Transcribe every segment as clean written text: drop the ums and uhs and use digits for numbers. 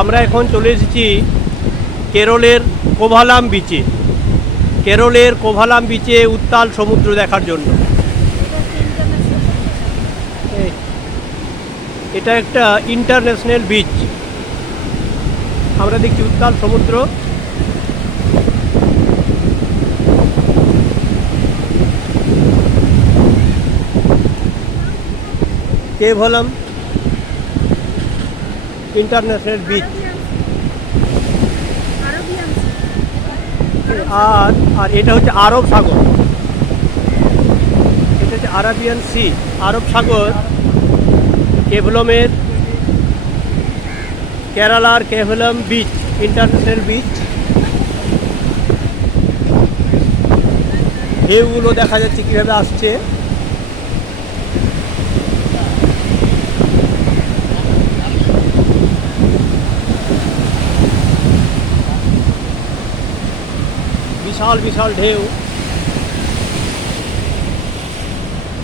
আমরা এখন চলে এসেছি কেরলের কোভালাম বিচে। কেরলের কোভালাম বিচে উত্তাল সমুদ্র দেখার জন্য। এটা একটা ইন্টারন্যাশনাল বিচ। আমরা দেখছি উত্তাল সমুদ্র। Kovalam international beach. আর এটা হচ্ছে আরব সাগর। এটা হচ্ছে আরাবিয়ান সি, আরব সাগর। কোভালামের কেরালার কোভালাম বিচ ইন্টারন্যাশনাল বিচ। ঢেউগুলো দেখা যাচ্ছে কীভাবে আসছে। বিশাল বিশাল ঢেউ।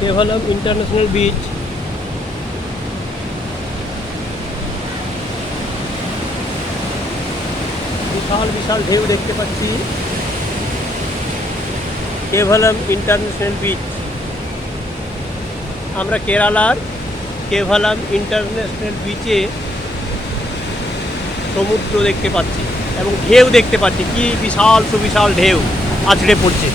Kovalam international beach. বিশাল বিশাল ঢেউ দেখতে পাচ্ছি। Kovalam international beach. আমরা কেরালার কোভালাম ইন্টারন্যাশনাল বিচে সমুদ্র দেখতে পাচ্ছি এবং ঢেউ দেখতে পাচ্ছি। কি বিশাল সুবিশাল ঢেউ আছড়ে পড়ছে।